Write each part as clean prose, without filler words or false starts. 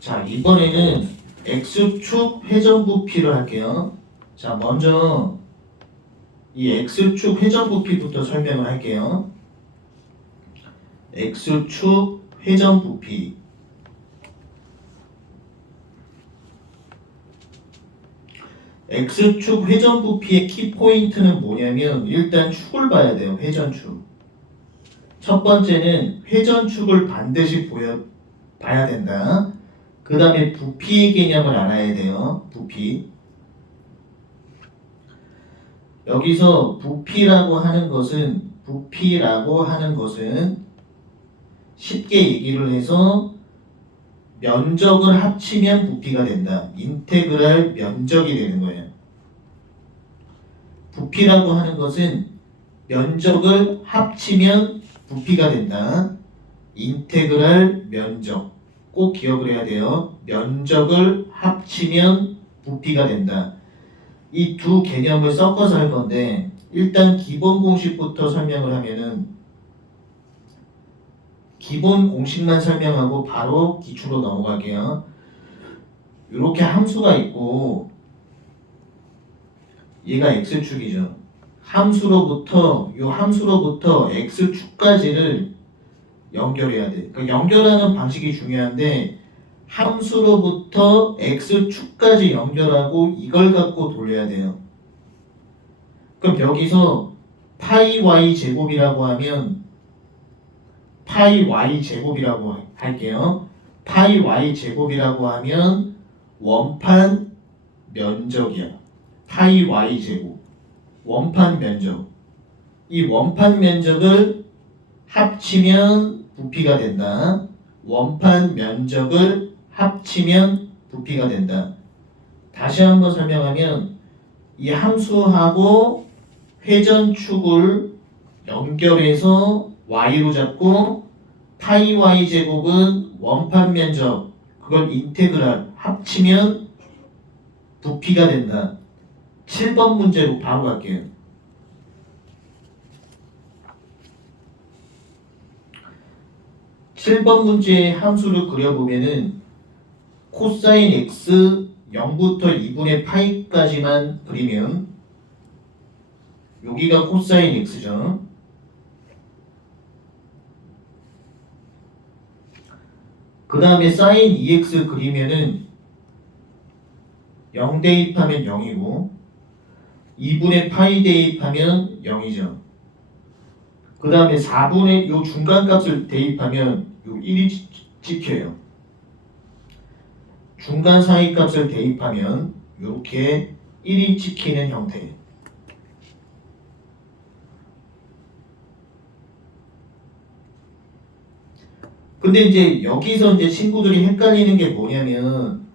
자, 이번에는 X축 회전부피를 할게요. 자, 먼저 이 X축 회전부피부터 설명을 할게요. X축 회전부피. X축 회전부피의 키포인트는 뭐냐면 일단 축을 봐야 돼요. 회전축. 첫 번째는 회전축을 반드시 봐야 된다. 그 다음에 부피의 개념을 알아야 돼요. 부피. 여기서 부피라고 하는 것은 쉽게 얘기를 해서 면적을 합치면 부피가 된다. 인테그랄 면적이 되는 거예요. 부피라고 하는 것은 면적을 합치면 부피가 된다. 인테그랄 면적. 꼭 기억을 해야 돼요. 면적을 합치면 부피가 된다. 이 두 개념을 섞어서 할 건데 일단 기본 공식부터 설명을 하면은 기본 공식만 설명하고 바로 기초로 넘어갈게요. 이렇게 함수가 있고 얘가 x축이죠. 함수로부터 x축까지를 연결해야 돼. 그러니까 연결하는 방식이 중요한데 함수로부터 x축까지 연결하고 이걸 갖고 돌려야 돼요. 그럼 여기서 파이 y 제곱이라고 하면 파이 y 제곱이라고 할게요. 파이 y 제곱이라고 하면 원판 면적이야. 파이 y 제곱. 원판 면적. 이 원판 면적을 합치면 부피가 된다. 원판 면적을 합치면 부피가 된다. 다시 한번 설명하면 이 함수하고 회전축을 연결해서 y로 잡고 파이 y 제곱은 원판 면적 그걸 인테그랄 합치면 부피가 된다. 7번 문제로 바로 갈게요. (7번) 문제의 함수를 그려보면은 코사인 x 0부터 2분의 파이까지만 그리면 여기가 코사인 x죠. 그 다음에 사인 2x 그리면은 0 대입하면 0이고 2분의 파이 대입하면 0이죠. 그 다음에 4분의 요 중간값을 대입하면 요 1이 찍혀요. 중간 사이값을 대입하면 이렇게 1이 찍히는 형태예요. 근데 이제 여기서 이제 친구들이 헷갈리는 게 뭐냐면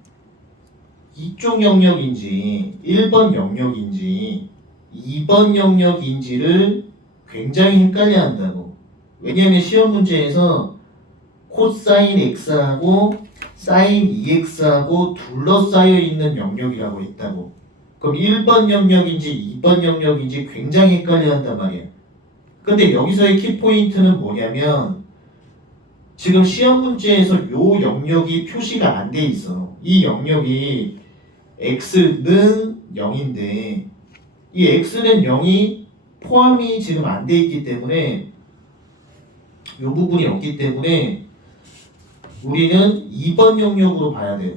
이쪽 영역인지 1번 영역인지 2번 영역인지를 굉장히 헷갈려 한다고. 왜냐하면 시험 문제에서 코사인 x하고 사인 2x하고 둘러싸여 있는 영역이라고 했다고. 그럼 1번 영역인지 2번 영역인지 굉장히 헷갈려 한단 말이야. 근데 여기서의 키포인트는 뭐냐면 지금 시험 문제에서 요 영역이 표시가 안 돼 있어. 이 영역이 x는 0인데 이 x는 0이 포함이 지금 안 돼 있기 때문에 이 부분이 없기 때문에 우리는 2번 영역으로 봐야 돼요.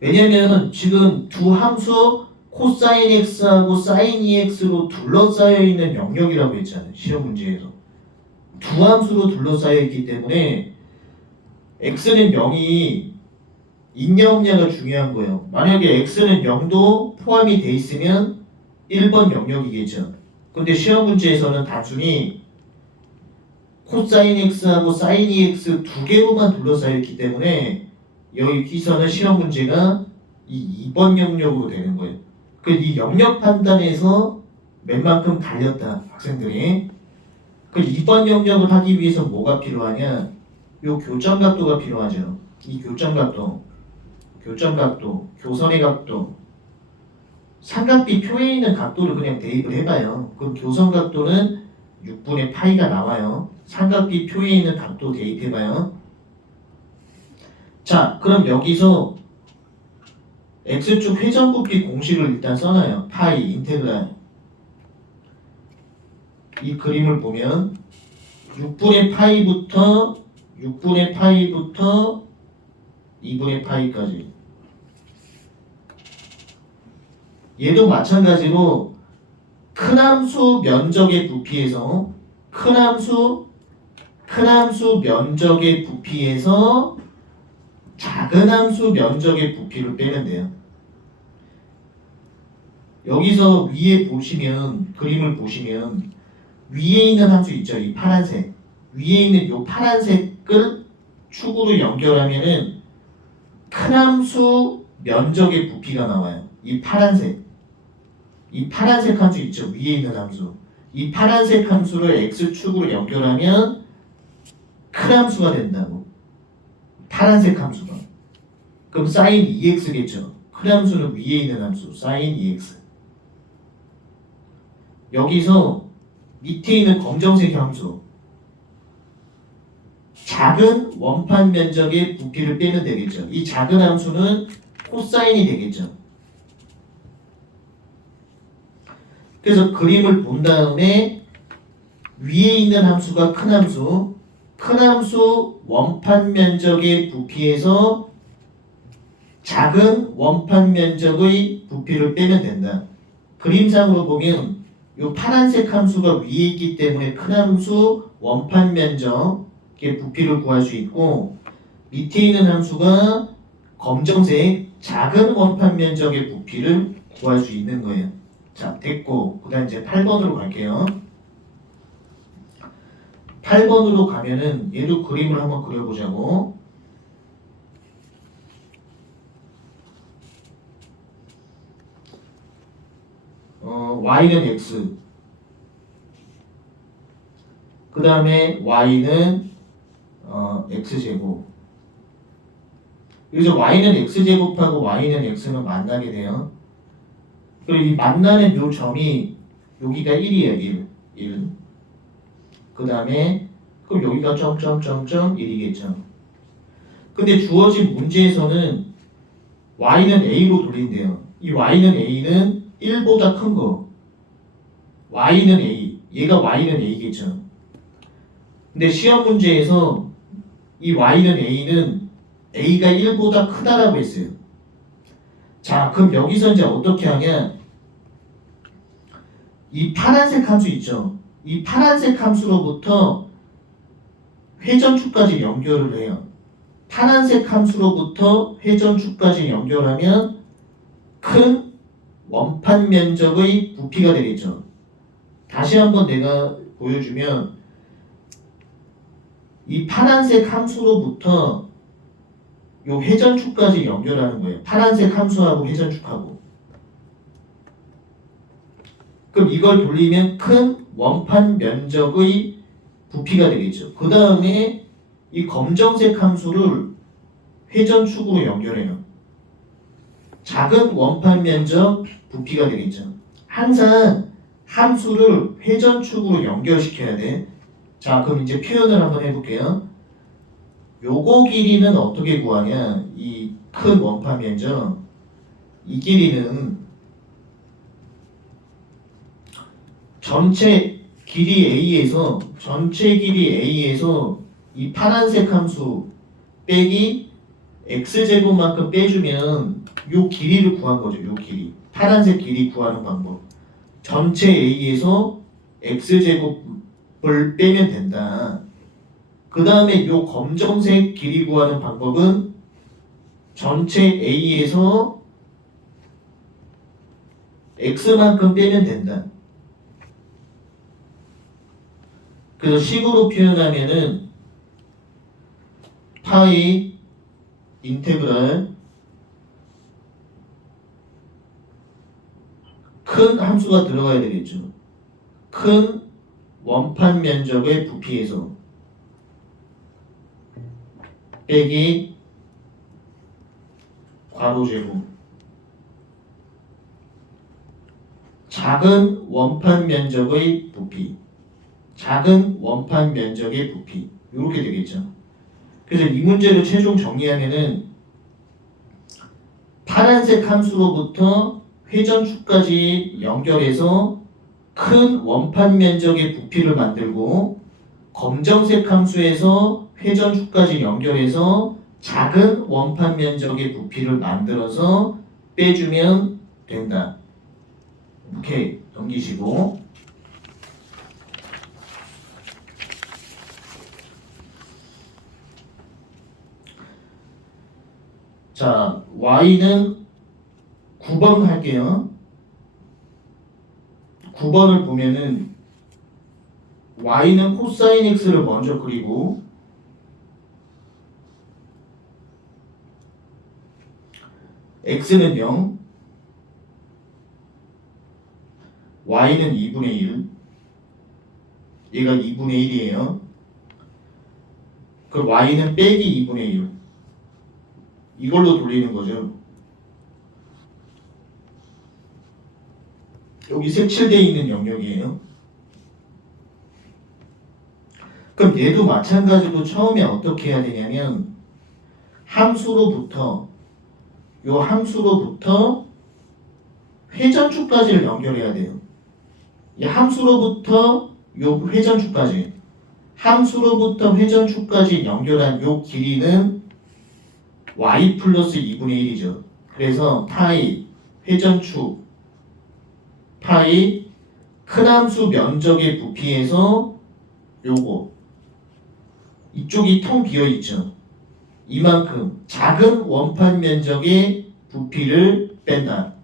왜냐면 지금 두 함수 코사인 x하고 사인 2x로 둘러싸여 있는 영역이라고 했잖아요. 시험 문제에서. 두 함수로 둘러싸여 있기 때문에 x는 0이 있냐 없냐가 중요한 거예요. 만약에 x는 0도 포함이 돼 있으면 1번 영역이겠죠. 근데 시험 문제에서는 단순히 코사인 x하고 사인 2x 두 개로만 둘러싸여 있기 때문에 여기서는 시험 문제가 이 2번 영역으로 되는 거예요. 그래서 이 영역 판단에서 몇 만큼 달렸다 학생들이. 그 2번 영역을 하기 위해서 뭐가 필요하냐? 요 교점각도가 필요하죠. 이 교점각도, 교선의 각도, 삼각비 표에 있는 각도를 그냥 대입을 해봐요. 그럼 교선각도는 6분의 파이가 나와요. 삼각비 표에 있는 각도 대입해봐요. 자, 그럼 여기서 x축 회전부피 공식을 일단 써놔요. 파이, 인테그랄. 이 그림을 보면 6분의 파이부터 2분의 파이까지. 얘도 마찬가지로 큰 함수 면적의 부피에서 큰 함수 면적의 부피에서 작은 함수 면적의 부피를 빼면 돼요. 여기서 위에 보시면 그림을 보시면 위에 있는 함수 있죠. 이 파란색 위에 있는 이 파란색을 축으로 연결하면은 큰 함수 면적의 부피가 나와요. 이 파란색 함수 있죠. 위에 있는 함수. 이 파란색 함수를 x축으로 연결하면 큰 함수가 된다고. 파란색 함수가. 그럼 sin 2x겠죠. 큰 함수는 위에 있는 함수 sin 2x. 여기서 밑에 있는 검정색 함수 작은 원판 면적의 부피를 빼면 되겠죠. 이 작은 함수는 코사인이 되겠죠. 그래서 그림을 본 다음에 위에 있는 함수가 큰 함수 원판 면적의 부피에서 작은 원판 면적의 부피를 빼면 된다. 그림상으로 보면 이 파란색 함수가 위에 있기 때문에 큰 함수 원판 면적의 부피를 구할 수 있고 밑에 있는 함수가 검정색 작은 원판 면적의 부피를 구할 수 있는 거예요. 자, 됐고 그 다음 이제 8번으로 갈게요. 8번으로 가면은 얘도 그림을 한번 그려보자고. y는 x 그 다음에 y는 x제곱. 여기서 y는 x제곱하고 y는 x는 만나게 돼요. 그리고 이 만나는 요 점이 여기가 1이에요. 1. 그 다음에 그럼 여기가 점점점점 1이겠죠. 근데 주어진 문제에서는 y는 a로 돌린대요. 이 y는 a는 1보다 큰 거. y는 a. 얘가 y는 a겠죠. 근데 시험 문제에서 이 y는 a는 a가 1보다 크다라고 했어요. 자, 그럼 여기서 이제 어떻게 하냐? 이 파란색 함수 있죠. 이 파란색 함수로부터 회전축까지 연결을 해요. 파란색 함수로부터 회전축까지 연결하면 큰 원판 면적의 부피가 되겠죠. 다시 한번 내가 보여주면 이 파란색 함수로부터 요 회전축까지 연결하는 거예요. 파란색 함수하고 회전축하고. 그럼 이걸 돌리면 큰 원판 면적의 부피가 되겠죠. 그 다음에 이 검정색 함수를 회전축으로 연결해요. 작은 원판 면적 부피가 되겠죠. 항상 함수를 회전축으로 연결시켜야 돼. 자, 그럼 이제 표현을 한번 해볼게요. 요거 길이는 어떻게 구하냐? 이 큰 원판 면적 이 길이는 전체 길이 A에서 이 파란색 함수 빼기 x제곱만큼 빼주면 요 길이를 구한 거죠. 요 길이. 파란색 길이 구하는 방법. 전체 A에서 x제곱을 빼면 된다. 그 다음에 요 검정색 길이 구하는 방법은 전체 A에서 x만큼 빼면 된다. 그래서 식으로 표현하면은 파이 인테그랄 큰 함수가 들어가야 되겠죠. 큰 원판 면적의 부피에서 빼기 괄호제곱 작은 원판 면적의 부피. 작은 원판 면적의 부피 이렇게 되겠죠. 그래서 이 문제를 최종 정리하면은 파란색 함수로부터 회전축까지 연결해서 큰 원판 면적의 부피를 만들고 검정색 함수에서 회전축까지 연결해서 작은 원판 면적의 부피를 만들어서 빼주면 된다. 오케이, 넘기시고. 자, y는 9번 할게요. 9번을 보면은 y는 코사인 x를 먼저 그리고 x는 0, y는 2분의 1, 얘가 2분의 1이에요. 그럼 y는 빼기 2분의 1 이걸로 돌리는 거죠. 여기 색칠되어 있는 영역이에요. 그럼 얘도 마찬가지로 처음에 어떻게 해야 되냐면 함수로부터 회전축까지를 연결해야 돼요. 이 함수로부터 요 회전축까지 연결한 요 길이는 y 플러스 2분의 1이죠. 그래서 파이 회전축 파이 큰 함수 면적의 부피에서 요거 이쪽이 텅 비어 있죠. 이만큼 작은 원판 면적의 부피를 뺀다.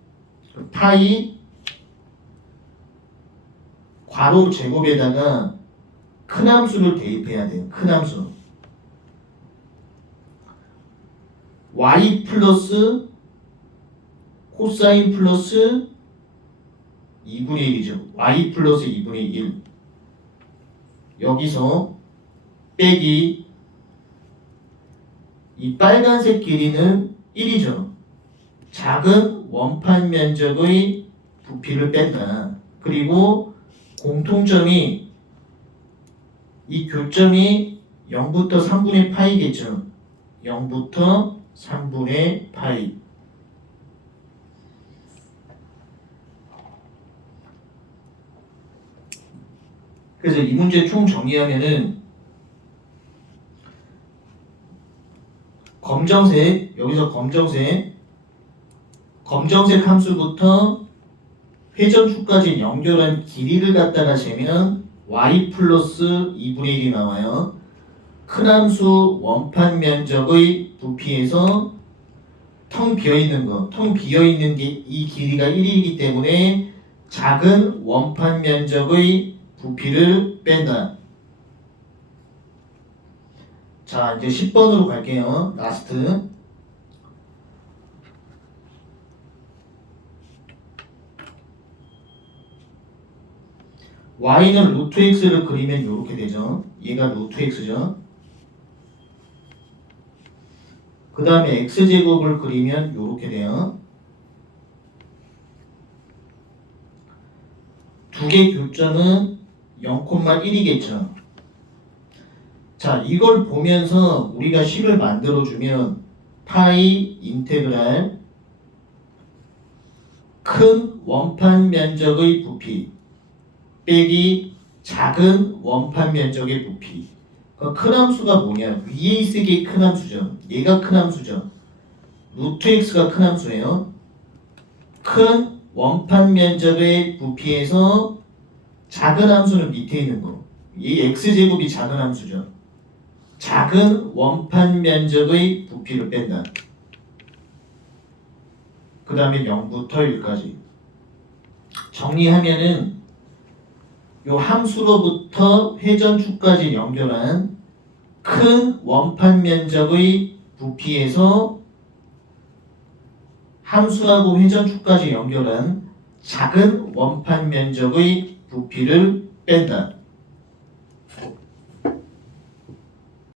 파이 괄호 제곱에다가 큰 함수를 대입해야 돼요. 큰 함수. y 플러스 코사인 플러스 2분의 1이죠. y 플러스 2분의 1. 여기서 빼기 이 빨간색 길이는 1이죠. 작은 원판 면적의 부피를 뺀다. 그리고 공통점이 이 교점이 0부터 3분의 파이겠죠. 0부터 3분의 파이. 그래서 이 문제 총 정리하면은 검정색, 여기서 검정색 함수부터 회전축까지 연결한 길이를 갖다가 재면 y 플러스 2분의 1이 나와요. 큰 함수 원판 면적의 부피에서 텅 비어있는 게 이 길이가 1이기 때문에 작은 원판 면적의 부피를 뺀다. 자, 이제 10번으로 갈게요. 라스트. y는 루트 x를 그리면 이렇게 되죠. 얘가 루트 x죠. 그 다음에 x제곱을 그리면 이렇게 돼요. 두 개 교점은 0,1이겠죠. 자, 이걸 보면서 우리가 식을 만들어주면 파이 인테그랄 큰 원판 면적의 부피 빼기 작은 원판 면적의 부피. 큰 함수가 뭐냐? 위에 있을 게 큰 함수죠. 얘가 큰 함수죠. 루트 x가 큰 함수예요. 큰 원판 면적의 부피에서 작은 함수는 밑에 있는 거. 이 x제곱이 작은 함수죠. 작은 원판 면적의 부피를 뺀다. 그 다음에 0부터 1까지. 정리하면은 요 함수로부터 회전축까지 연결한 큰 원판 면적의 부피에서 함수하고 회전축까지 연결한 작은 원판 면적의 부피를 뺀다.